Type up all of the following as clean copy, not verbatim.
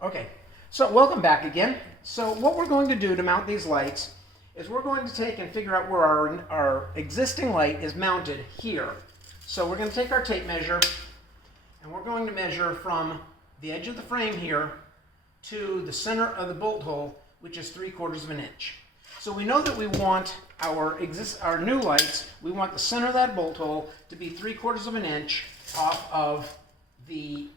Okay, so welcome back again. So what we're going to do to mount these lights is we're going to take and figure out where our existing light is mounted here. So we're going to take our tape measure and we're going to measure from the edge of the frame here to the center of the bolt hole, which is 3/4 of an inch. So we know that we want our new lights, we want the center of that bolt hole to be 3/4 of an inch off of the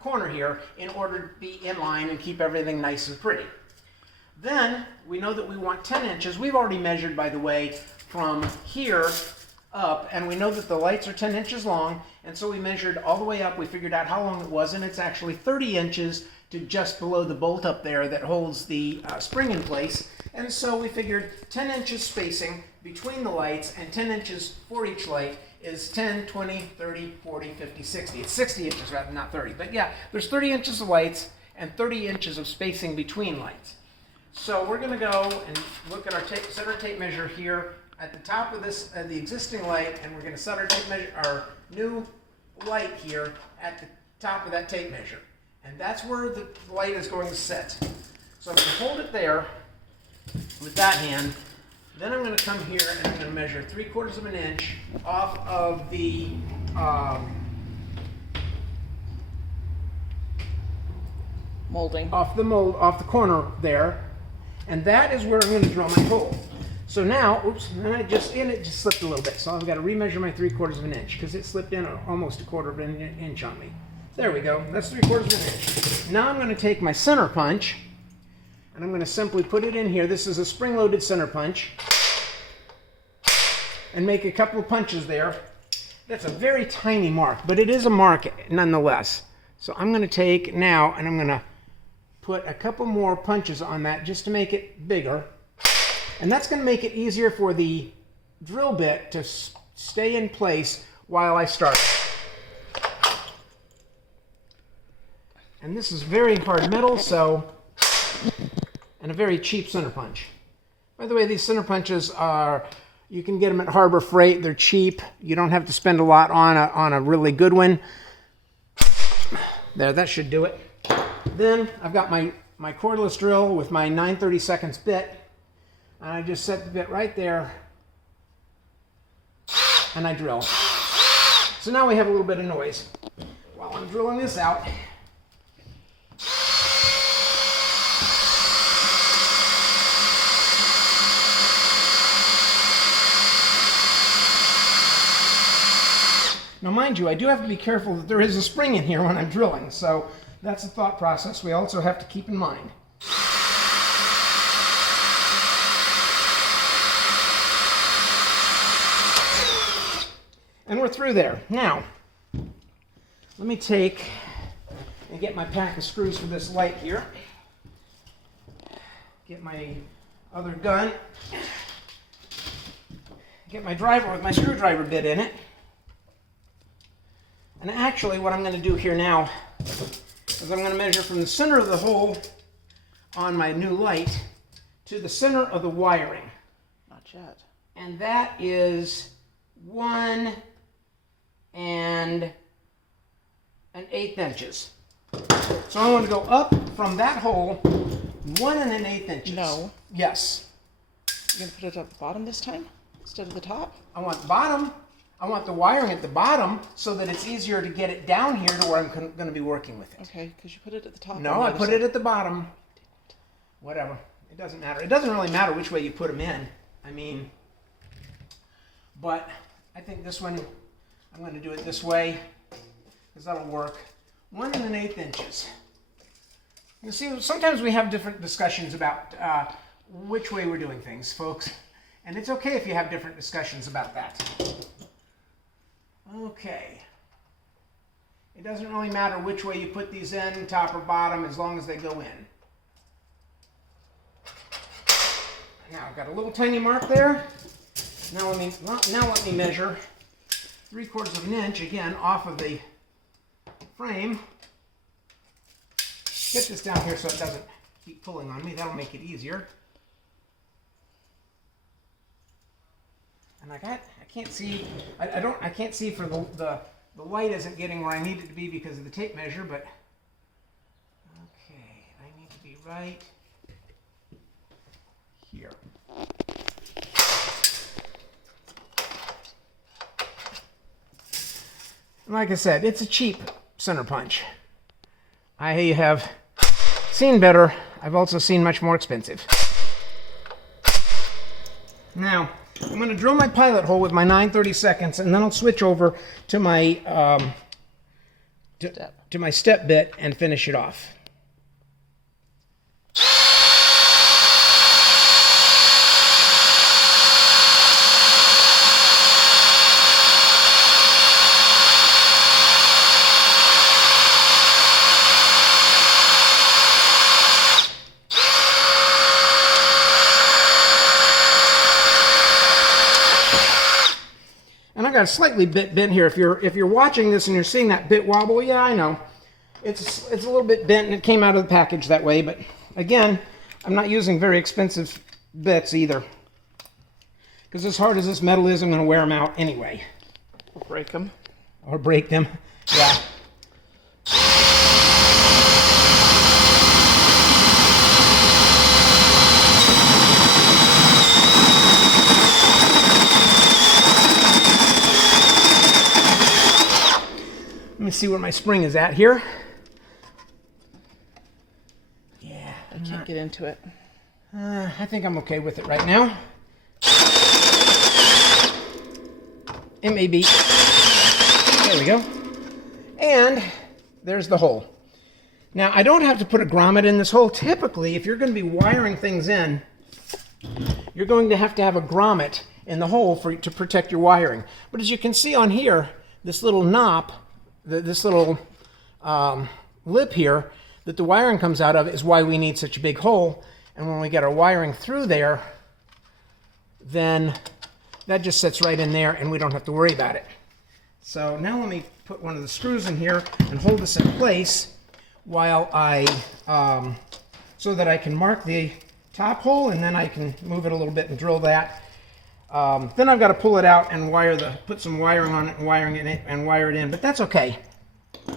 corner here in order to be in line and keep everything nice and pretty. Then we know that we want 10 inches. We've already measured, by the way, from here up, and we know that the lights are 10 inches long, and so we measured all the way up. We figured out how long it was, and it's actually 30 inches to just below the bolt up there that holds the spring in place. And so we figured 10 inches spacing between the lights and 10 inches for each light is 10, 20, 30, 40, 50, 60. It's 60 inches rather than not 30. But yeah, there's 30 inches of lights and 30 inches of spacing between lights. So we're going to go and look at our set our tape measure here at the top of this, the existing light, and we're going to set our new light here at the top of that tape measure. And that's where the light is going to sit. So I'm going to hold it there with that hand. Then I'm going to come here and I'm going to measure 3/4 of an inch off of the molding. off the corner there, and that is where I'm going to drill my hole. So now, oops, and it just slipped a little bit. So I've got to remeasure my 3/4 of an inch because it slipped in almost 1/4 of an inch on me. There we go. That's 3/4 of an inch. Now I'm going to take my center punch and I'm going to simply put it in here. This is a spring-loaded center punch, and make a couple of punches there. That's a very tiny mark, but it is a mark nonetheless. So I'm going to take now and I'm going to put a couple more punches on that just to make it bigger. And that's going to make it easier for the drill bit to stay in place while I start. And this is very hard metal, and a very cheap center punch. By the way, these center punches you can get them at Harbor Freight. They're cheap. You don't have to spend a lot on a really good one. There, that should do it. Then I've got my cordless drill with my 9/32 bit. And I just set the bit right there. And I drill. So now we have a little bit of noise while I'm drilling this out. Now, mind you, I do have to be careful that there is a spring in here when I'm drilling, so that's a thought process we also have to keep in mind. And we're through there. Now, let me take and get my pack of screws for this light here. Get my other gun. Get my driver with my screwdriver bit in it. And actually what I'm going to do here now is I'm going to measure from the center of the hole on my new light to the center of the wiring. Not yet. And that is 1 1/8 inches. So I want to go up from that hole 1 1/8 inches. No. Yes. You're going to put it at the bottom this time instead of the top? I want the bottom. I want the wiring at the bottom so that it's easier to get it down here to where I'm going to be working with it. Okay, because you put it at the top. No, I put it at the bottom. Whatever. It doesn't matter. It doesn't really matter which way you put them in. I mean, but I think this one, I'm going to do it this way because that'll work. 1 1/8 inches. You see, sometimes we have different discussions about which way we're doing things, folks. And it's okay if you have different discussions about that. Okay. It doesn't really matter which way you put these in, top or bottom, as long as they go in. Now I've got a little tiny mark there. Now let me measure 3/4 of an inch again off of the frame. Get this down here so it doesn't keep pulling on me. That'll make it easier. And I can't see. I can't see for the light isn't getting where I need it to be because of the tape measure. But okay. right here. And like I said, it's a cheap center punch. I have seen better. I've also seen much more expensive. Now, I'm going to drill my pilot hole with my 9/32, and then I'll switch over to my to my step bit and finish it off. And I got a slightly bent here. If you're watching this and you're seeing that bit wobble, yeah, I know. It's a little bit bent and it came out of the package that way, but again, I'm not using very expensive bits either. Because as hard as this metal is, I'm going to wear them out anyway. Or break them. Or break them. Yeah. Let me see where my spring is at here. Yeah. I can't get into it. I think I'm okay with it right now. It may be. There we go. And there's the hole. Now, I don't have to put a grommet in this hole. Typically, if you're going to be wiring things in, you're going to have a grommet in the hole to protect your wiring. But as you can see on here, this little knob, this little lip here that the wiring comes out of is why we need such a big hole. And when we get our wiring through there, then that just sits right in there and we don't have to worry about it. So now let me put one of the screws in here and hold this in place while I, so that I can mark the top hole, and then I can move it a little bit and drill that. Then I've got to pull it out and put some wiring on it and wire it in, but that's okay. A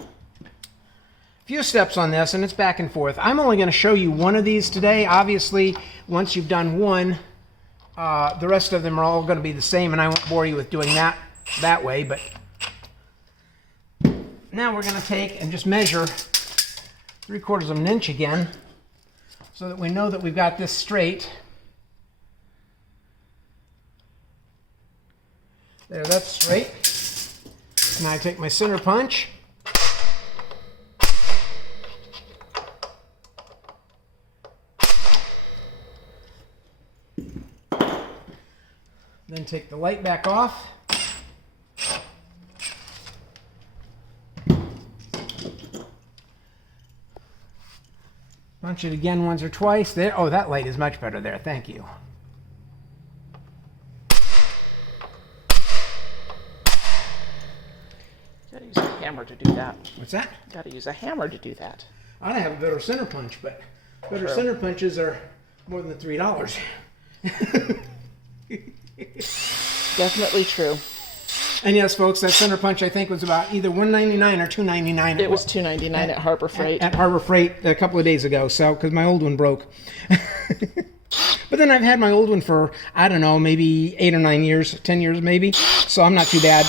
few steps on this, and it's back and forth. I'm only going to show you one of these today. Obviously, once you've done one, the rest of them are all going to be the same, and I won't bore you with doing that way, but now we're going to take and just measure 3/4 of an inch again so that we know that we've got this straight. There, that's straight. Now I take my center punch. Then take the light back off. Punch it again once or twice. There. Oh, that light is much better there. Thank you. You gotta use a hammer to do that. What's that? You gotta use a hammer to do that. I have a better center punch, but better True. center punches are more than $3. Definitely true. And yes, folks, that center punch I think was about either $1.99 or $2.99. It was $2.99 at Harbor Freight. At Harbor Freight a couple of days ago, so because my old one broke. But then I've had my old one for, I don't know, maybe 8 or 9 years, 10 years maybe. So I'm not too bad.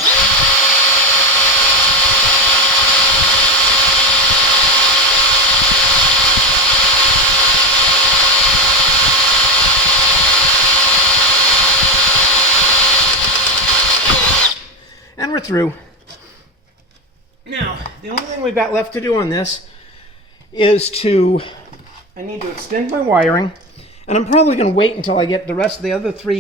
And we're through. Now, the only thing we've got left to do on this is I need to extend my wiring, and I'm probably going to wait until I get the rest of the other 3